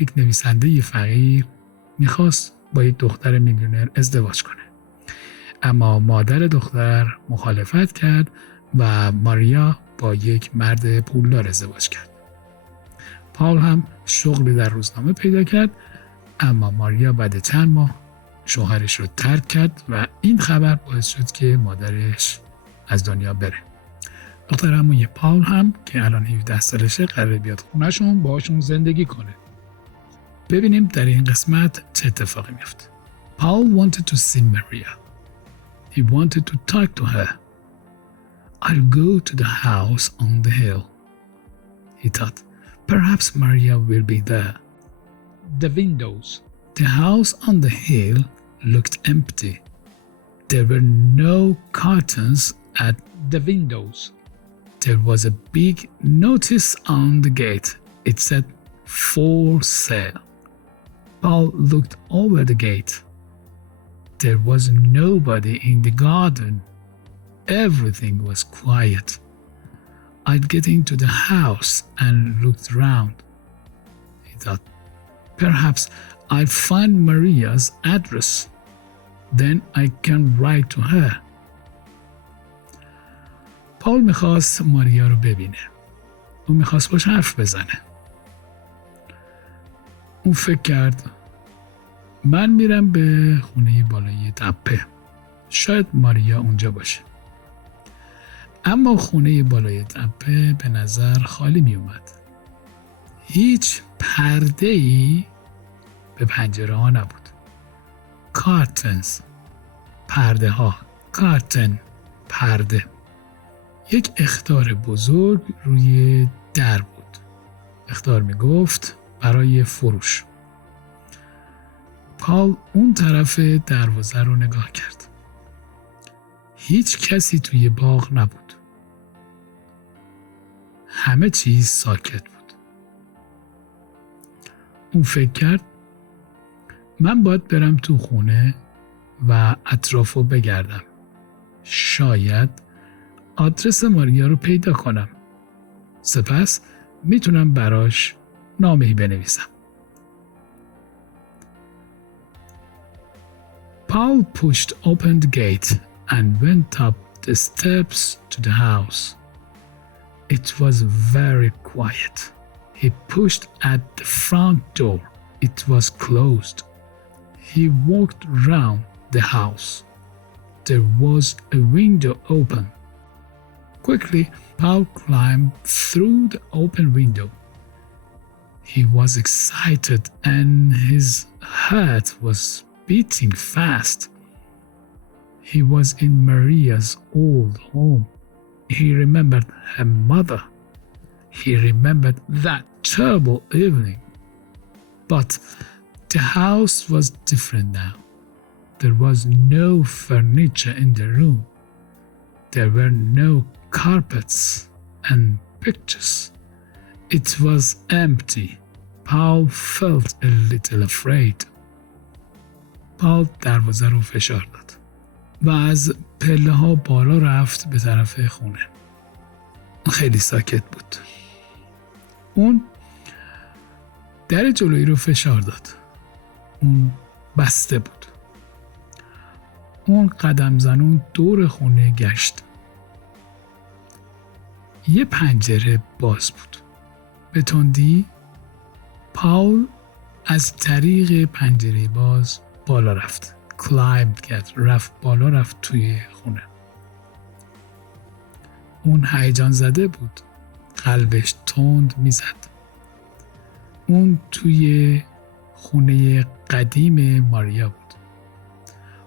یک نویسنده فقیر میخواست با یک دختر میلیونر ازدواج کنه. اما مادر دختر مخالفت کرد و ماریا با یک مرد پولدار ازدواج کرد. پاول هم شغلی در روزنامه پیدا کرد، اما ماریا بعد چند ماه شوهرش رو ترک کرد و این خبر باعث شد که مادرش از دنیا بره. دختر عموی پاول هم که الان 17 سالشه قراره بیاد خونه‌شون باهاشون زندگی کنه. ببینیم در این قسمت چه اتفاقی میفته. Paul wanted to see Maria. He wanted to talk to her. I'll go to the house on the hill. He thought, perhaps Maria will be there. The windows. The house on the hill looked empty. There were no curtains at the windows. There was a big notice on the gate. It said, for sale. Paul looked over the gate. There was nobody in the garden. Everything was quiet. I'd get into the house and looked round. He thought, perhaps I'll find Maria's address. Then I can write to her. پاول میخواست ماریا رو ببینه. اون میخواست باش حرف بزنه. اون فکر کرد من میرم به خونه بالای تپه. شاید ماریا اونجا باشه. اما خونه بالای تپه به نظر خالی می اومد. هیچ پرده‌ای به پنجره ها نبود. کارتنز، پرده ها، کارتن، پرده. یک اخطار بزرگ روی در بود. اخطار می گفت برای فروش. پاول اون طرف دروازه رو نگاه کرد. هیچ کسی توی باغ نبود. همه چیز ساکت بود. اون فکر کرد من باید برم تو خونه و اطرافو بگردم. شاید آدرس ماریا رو پیدا کنم. سپس میتونم براش نامه‌ای بنویسم. Paul pushed open the gate and went up the steps to the house. It was very quiet. He pushed at the front door. It was closed. He walked round the house. There was a window open. Quickly, Paul climbed through the open window. He was excited and his heart was beating fast. He was in Maria's old home. He remembered her mother. He remembered that terrible evening. But the house was different now. There was no furniture in the room. There were no carpets and pictures. It was empty. Paul felt a little afraid. پاول دروازه رو فشار داد و از پله ها بالا رفت به طرف خونه. خیلی ساکت بود. اون در جلویی رو فشار داد. اون بسته بود. اون قدم زنون دور خونه گشت. یه پنجره باز بود. به تندی پاول از طریق پنجره باز بالا رفت. کلایمد کرد. رفت بالا، رفت توی خونه. اون هیجان زده بود. قلبش تند میزد. اون توی خونه قدیم ماریا بود.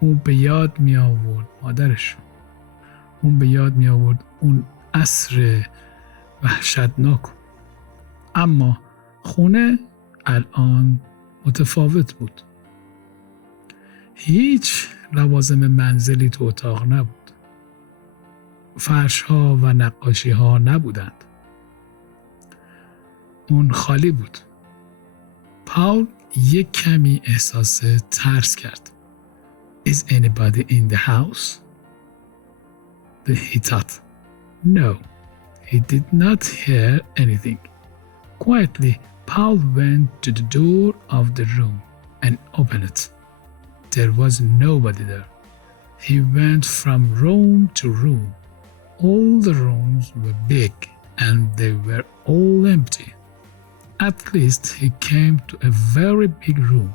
اون به یاد می آورد مادرش. اون به یاد می آورد اون عصر وحشتناک. اما خونه الان متفاوت بود. هیچ لوازم منزلی تو اتاق نبود. فرش‌ها و نقاشی‌ها نبودند. اون خالی بود. پاول یک کمی احساس ترس کرد. Is anybody in the house? He thought. No, he did not hear anything. Quietly, Paul went to the door of the room and opened it. There was nobody there. He went from room to room. All the rooms were big and they were all empty. At least he came to a very big room.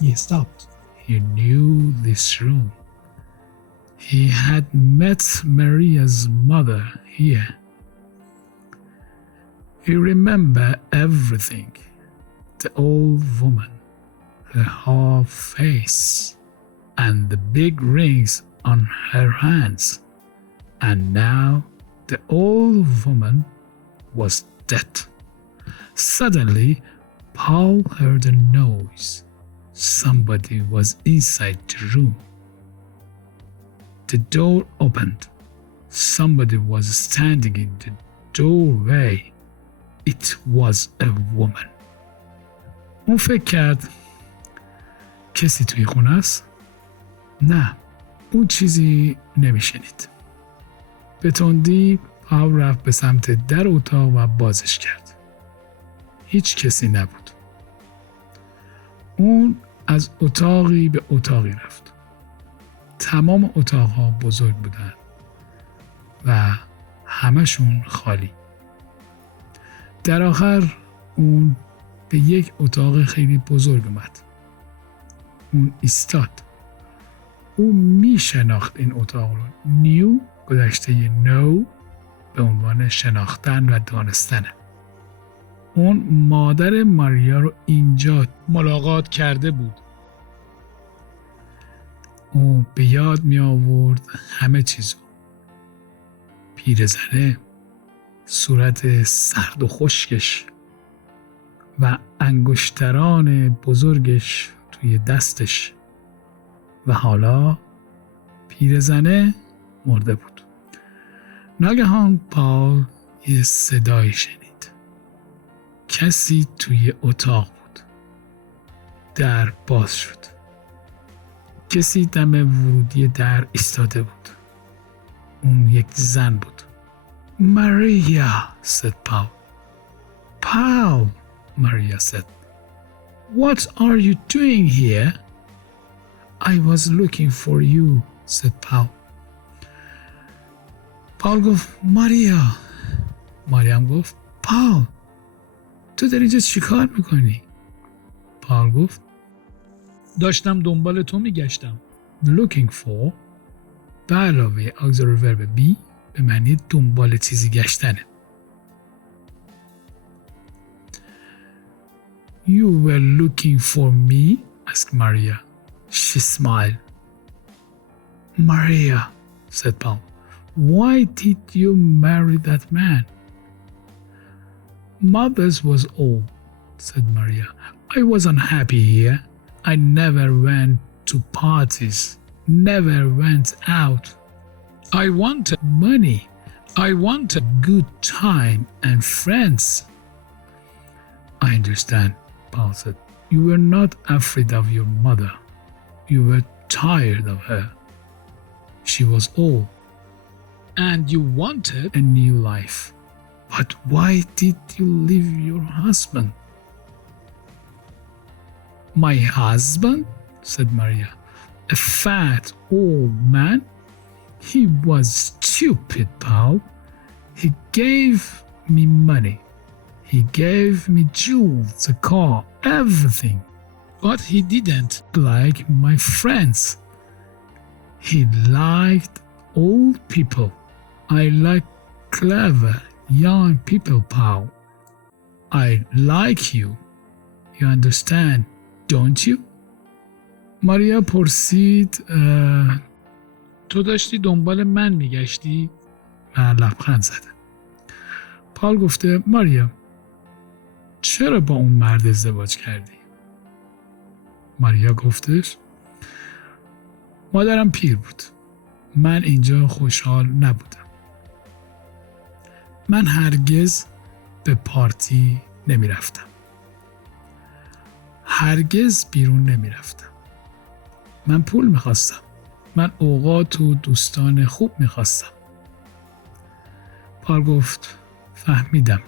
He stopped. He knew this room. He had met Maria's mother here. He remembered everything. The old woman, her half face, and the big rings on her hands. And now the old woman was dead. Suddenly, Paul heard a noise. Somebody was inside the room. The door opened. Somebody was standing in the doorway. It was a woman. اون فکر کرد کسی توی خونه است؟ نه، اون چیزی نمیشنید. به تندی پاول رفت به سمت در اتاق و بازش کرد. هیچ کسی نبود. اون از اتاقی به اتاقی رفت. تمام اتاقها بزرگ بودن و همشون خالی. در آخر اون به یک اتاق خیلی بزرگ اومد. اون ایستاد. او می شناخت این اتاق رو. نیو گذشته نو به عنوان شناختن و دانستنه. اون مادر ماریا رو اینجا ملاقات کرده بود. او به یاد می آورد همه چیزو. پیرزنه، صورت سرد و خشکش و انگشتران بزرگش توی دستش و حالا پیرزنه مرده بود. ناگهان پاول یه صدایی شنید. کسی توی اتاق بود. در باز شد. کسی دم ورودی در ایستاده بود. اون یک زن بود. Maria, said Paul. Paul, Maria said. What are you doing here? I was looking for you, said Paul. پاول گفت ماریا. ماریا گفت پاول تو در اینجا چی کار میکنی؟ پاول گفت داشتم دنبال تو میگشتم. Looking for به علاوه auxiliary verb be به معنی دنبال چیزی گشتنه. You were looking for me? asked Maria. She smiled. Maria, said Paul, why did you marry that man? Mother's was old, said Maria. I was unhappy here. I never went to parties, never went out. I wanted money. I wanted good time and friends. I understand, Paul said. You were not afraid of your mother. You were tired of her. She was old. And you wanted a new life. But why did you leave your husband? My husband? said Maria. A fat old man? He was stupid, Paul. He gave me money. He gave me jewels, a car, everything. But he didn't like my friends. He liked old people. I like clever young people, Paul. I like you. You understand, don't you? ماریا پرسید تو داشتی دنبال من میگشتی؟ و لبخند زده. پاول گفته ماریا چرا با اون مرد ازدواج کردی؟ ماریا گفتش مادرم پیر بود. من اینجا خوشحال نبودم. من هرگز به پارتی نمی رفتم. هرگز بیرون نمی رفتم. من پول می خواستم. من اوقات و دوستان خوب می خواستم. پاول گفت فهمیدم.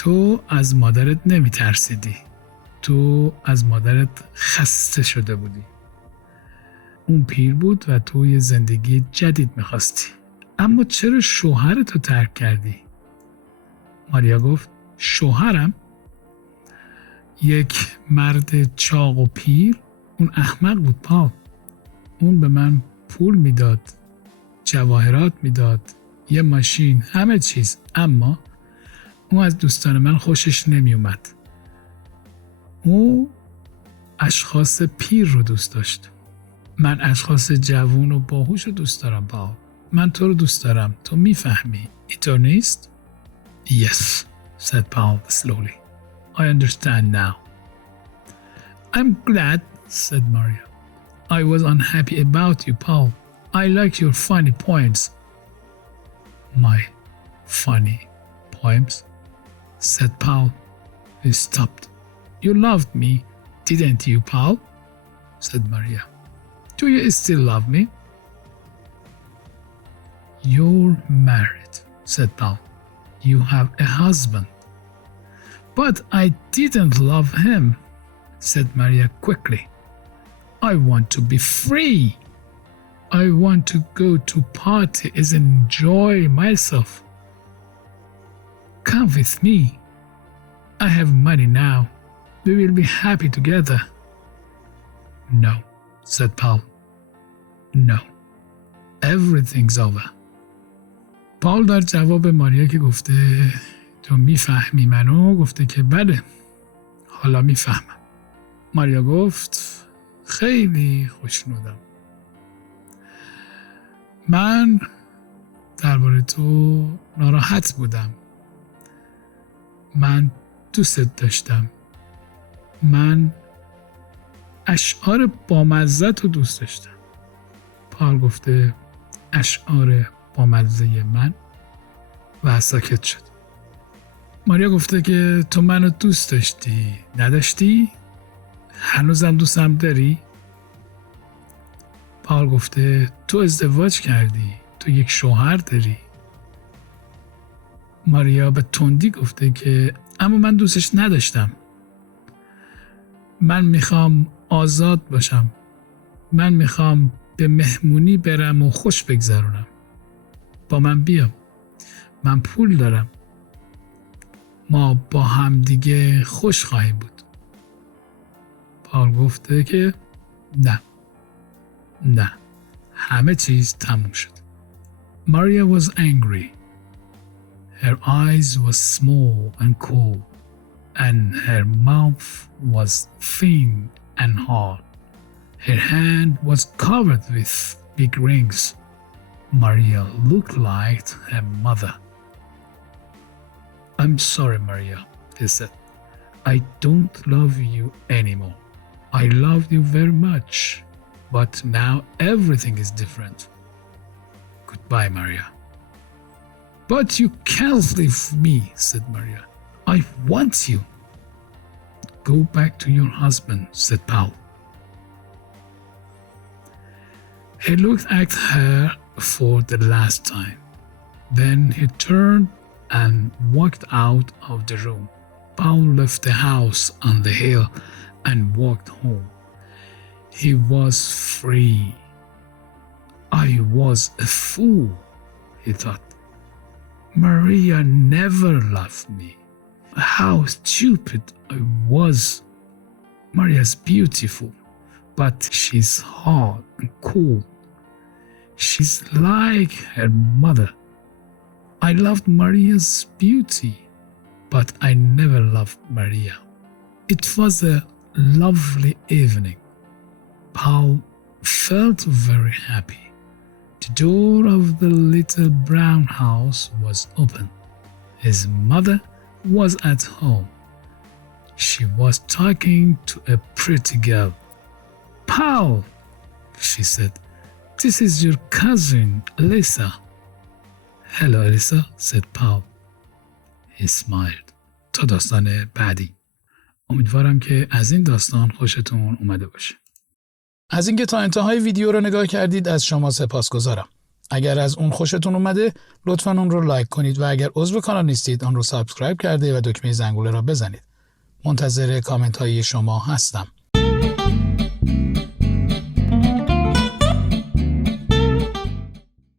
تو از مادرت نمی ترسیدی. تو از مادرت خسته شده بودی. اون پیر بود و تو یه زندگی جدید میخواستی. اما چرا شوهرتو ترک کردی؟ ماریا گفت شوهرم؟ یک مرد چاق و پیر؟ اون احمق بود پا. اون به من پول میداد، جواهرات میداد، یه ماشین، همه چیز. اما اون از دوستان من خوشش نمی اومد. او اشخاص پیر رو دوست داشت. من اشخاص جوون و باهوش رو دوست دارم پا. من تو رو دوست دارم. تو میفهمی. اینطور نیست؟ Yes, said Paul slowly. I understand now. I'm glad, said Maria. I was unhappy about you, Paul. I like your funny poems. My funny poems? Said Paul. He stopped. You loved me, didn't you, Paul? Said Maria. Do you still love me? You're married, said Paul. You have a husband. But I didn't love him, said Maria quickly. I want to be free. I want to go to parties and enjoy myself. Come with me. I have money now. We will be happy together. No, said Paul. No. Everything's over. پاول در جواب ماریا که گفته تو میفهمی منو، گفته که بله، حالا میفهمم. ماریا گفت خیلی خوشنودم. من درباره تو ناراحت بودم. من دوست داشتم. من اشعار بامزه تو دوست داشتم. پاول گفته اشعار بامزه من و ساکت شد. ماریا گفته که تو منو دوست داشتی، نداشتی؟ هنوزم دوستم داری؟ پاول گفته تو ازدواج کردی، تو یک شوهر داری. ماریا به تندی گفته که اما من دوستش نداشتم. من میخوام آزاد باشم. من میخوام به مهمونی برم و خوش بگذرونم. با من بیا. من پول دارم. ما با هم دیگه خوش خواهیم بود. پاول گفته که نه. همه چیز تموم شد. Maria was angry. Her eyes were small and cold, and her mouth was thin and hard. Her hand was covered with big rings. Maria looked like her mother. I'm sorry, Maria, he said. I don't love you anymore. I loved you very much, but now everything is different. Goodbye, Maria. But you can't leave me, said Maria. I want you. Go back to your husband, said Paul. He looked at her for the last time. Then he turned and walked out of the room. Paul left the house on the hill and walked home. He was free. I was a fool, he thought. Maria never loved me. How stupid I was. Maria's beautiful, but she's hard and cold. She's like her mother. I loved Maria's beauty, but I never loved Maria. It was a lovely evening. Paul felt very happy. The door of the little brown house was open. His mother was at home. She was talking to a pretty girl. Paul, she said, this is your cousin, Lisa. Hello, Lisa, said Paul. He smiled. تا داستان بعدی. امیدوارم که از این داستان خوشتون اومده باشه. از اینکه تا انتهای ویدیو رو نگاه کردید از شما سپاسگزارم. اگر از اون خوشتون اومده لطفاً اون رو لایک کنید و اگر عضو کانال نیستید آن رو سابسکرایب کرده و دکمه زنگوله را بزنید. منتظر کامنت های شما هستم.